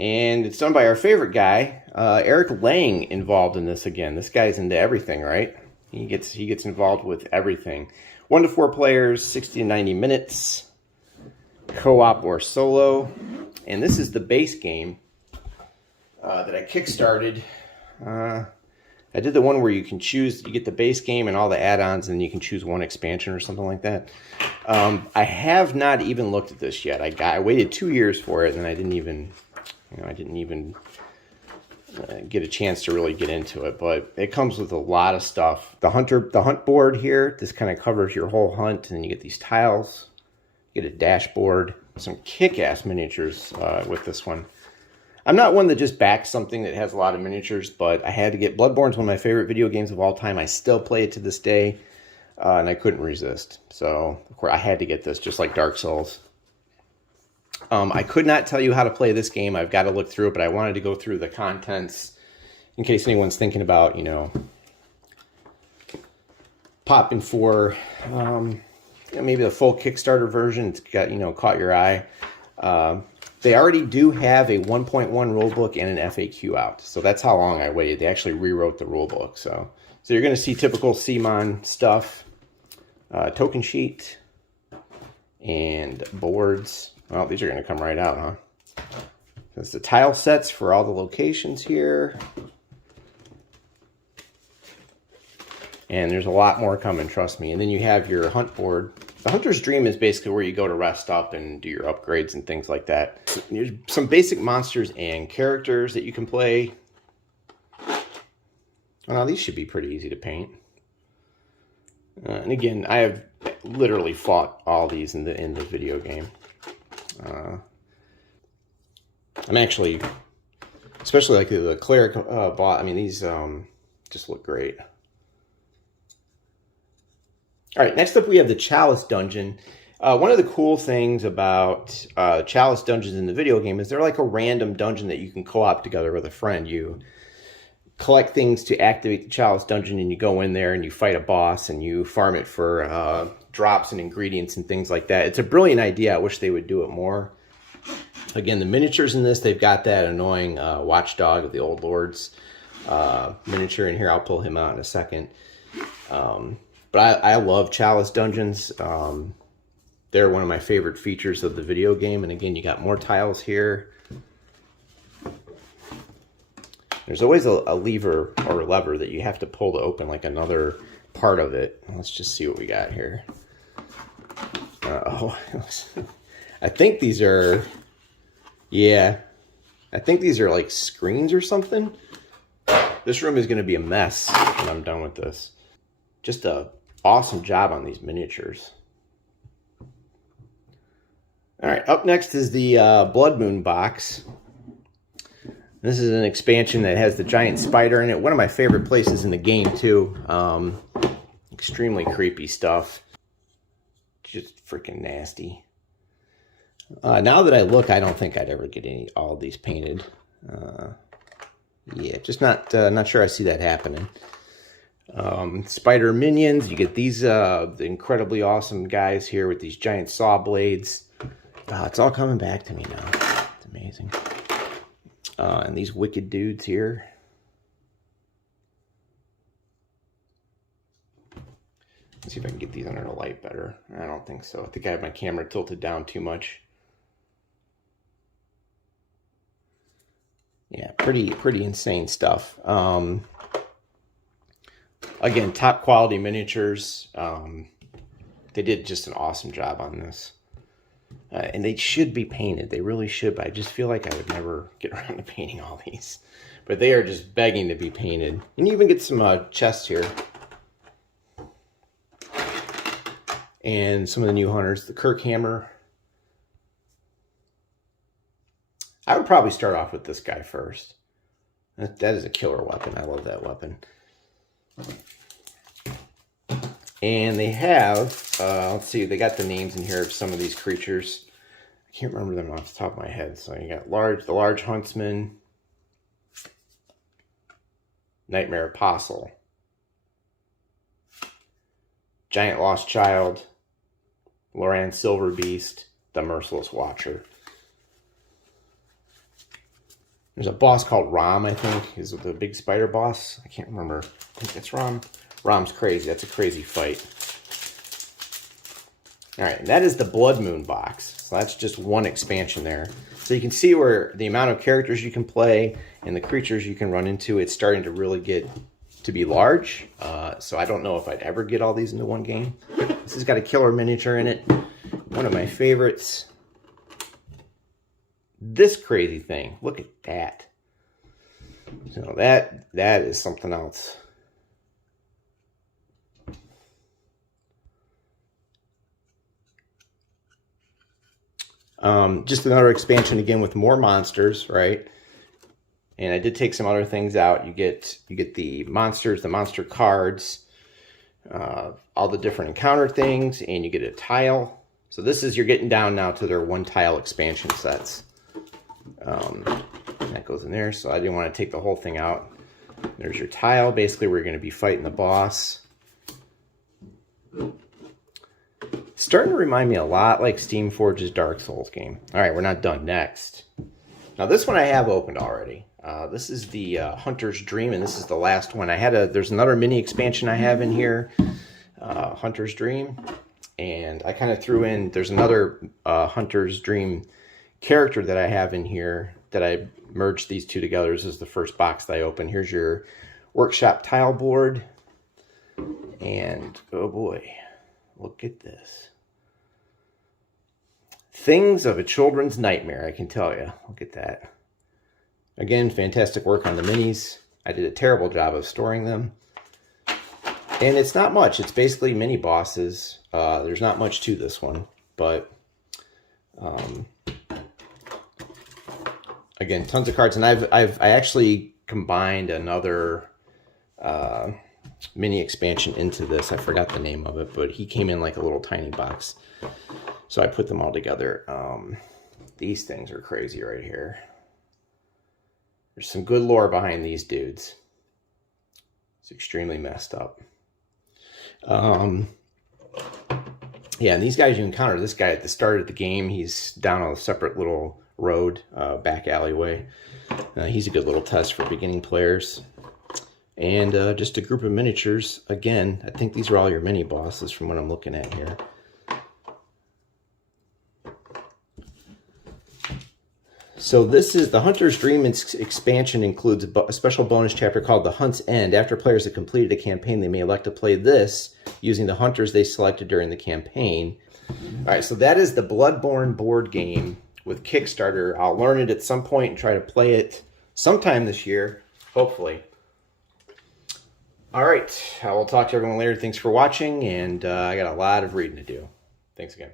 And it's done by our favorite guy, Eric Lang, involved in this again. This guy's into everything, right? He gets involved with everything. 1 to 4 players, 60 to 90 minutes, co-op or solo. And this is the base game that I kickstarted. I did the one where you can choose, you get the base game and all the add-ons, and you can choose one expansion or something like that. I have not even looked at this yet. I waited 2 years for it, and I didn't even, get a chance to really get into it. But it comes with a lot of stuff. The hunt board here, this kind of covers your whole hunt, and then you get these tiles. You get a dashboard, some kick-ass miniatures with this one. I'm not one that just backs something that has a lot of miniatures, but I had to get Bloodborne's one of my favorite video games of all time. I still play it to this day, and I couldn't resist. So, of course, I had to get this, just like Dark Souls. I could not tell you how to play this game. I've got to look through it, but I wanted to go through the contents in case anyone's thinking about, popping for maybe the full Kickstarter version. It's got, caught your eye. They already do have a 1.1 rulebook and an FAQ out. So that's how long I waited. They actually rewrote the rulebook. So you're going to see typical CMON stuff. Token sheet and boards. Well, these are going to come right out, huh? There's the tile sets for all the locations here. And there's a lot more coming, trust me. And then you have your hunt board. The Hunter's Dream is basically where you go to rest up and do your upgrades and things like that. There's some basic monsters and characters that you can play. Well, these should be pretty easy to paint. And again, I have literally fought all these in the video game. I'm actually, especially like the cleric bot. I mean, these just look great. All right, next up we have the Chalice Dungeon. One of the cool things about Chalice Dungeons in the video game is they're like a random dungeon that you can co-op together with a friend. You collect things to activate the Chalice Dungeon, and you go in there and you fight a boss, and you farm it for drops and ingredients and things like that. It's a brilliant idea. I wish they would do it more. Again, the miniatures in this, they've got that annoying watchdog of the Old Lords miniature in here. I'll pull him out in a second. But I love Chalice Dungeons. They're one of my favorite features of the video game. And again, you got more tiles here. There's always a lever or a lever that you have to pull to open like another part of it. Let's just see what we got here. I think these are, I think these are like screens or something. This room is going to be a mess when I'm done with this. Just a awesome job on these miniatures. All right, up next is the Blood Moon box. This is an expansion that has the giant spider in it. One of my favorite places in the game, too. Extremely creepy stuff. Just freaking nasty. Now that I look, I don't think I'd ever get all of these painted. Just not sure I see that happening. Spider minions. You get these the incredibly awesome guys here with these giant saw blades. It's all coming back to me now. It's amazing. And these wicked dudes here. Let's see if I can get these under the light better. I don't think so. I think I have my camera tilted down too much. Yeah, pretty insane stuff. Again, top quality miniatures. They did just an awesome job on this. And they should be painted. They really should, but I just feel like I would never get around to painting all these. But they are just begging to be painted. And you even get some chests here. And some of the new hunters. The Kirk Hammer. I would probably start off with this guy first. That is a killer weapon. I love that weapon. And they have, let's see, they got the names in here of some of these creatures. I can't remember them off the top of my head. So you got the large huntsman, Nightmare Apostle, Giant Lost Child, Loran Silver Beast, the Merciless Watcher. There's a boss called Rom, I think, is the big spider boss. I can't remember. I think that's Rom. Rom's crazy. That's a crazy fight. All right, that is the Blood Moon box. So that's just one expansion there. So you can see where the amount of characters you can play and the creatures you can run into, it's starting to really get to be large. So I don't know if I'd ever get all these into one game. This has got a killer miniature in it. One of my favorites. This crazy thing. Look at that. So that is something else. Just another expansion again with more monsters, right? And I did take some other things out. You get the monsters, the monster cards, all the different encounter things, and you get a tile. So this is, you're getting down now to their one tile expansion sets. That goes in there, so I didn't want to take the whole thing out. There's your tile. Basically, we're going to be fighting the boss. It's starting to remind me a lot like Steamforge's Dark Souls game. All right, we're not done. Next. Now, this one I have opened already. This is the Hunter's Dream, and this is the last one. There's another mini expansion I have in here, Hunter's Dream. And I kind of threw in, there's another Hunter's Dream character that I have in here that I merged these two together. This is the first box that I opened. Here's your workshop tile board. And, oh boy, look at this. Things of a children's nightmare, I can tell you. Look at that. Again, fantastic work on the minis. I did a terrible job of storing them. And it's not much. It's basically mini bosses. There's not much to this one, but again, tons of cards. And I actually combined another mini expansion into this. I forgot the name of it, but he came in like a little tiny box. So I put them all together. These things are crazy right here. There's some good lore behind these dudes. It's extremely messed up. Yeah, and these guys, you encounter this guy at the start of the game. He's down on a separate little road, back alleyway. He's a good little test for beginning players. And just a group of miniatures. Again, I think these are all your mini bosses from what I'm looking at here. So this is the Hunter's Dream expansion, includes a special bonus chapter called The Hunt's End. After players have completed a campaign, they may elect to play this using the hunters they selected during the campaign. All right, so that is the Bloodborne board game with Kickstarter. I'll learn it at some point and try to play it sometime this year, hopefully. All right, I will talk to everyone later. Thanks for watching, and I got a lot of reading to do. Thanks again.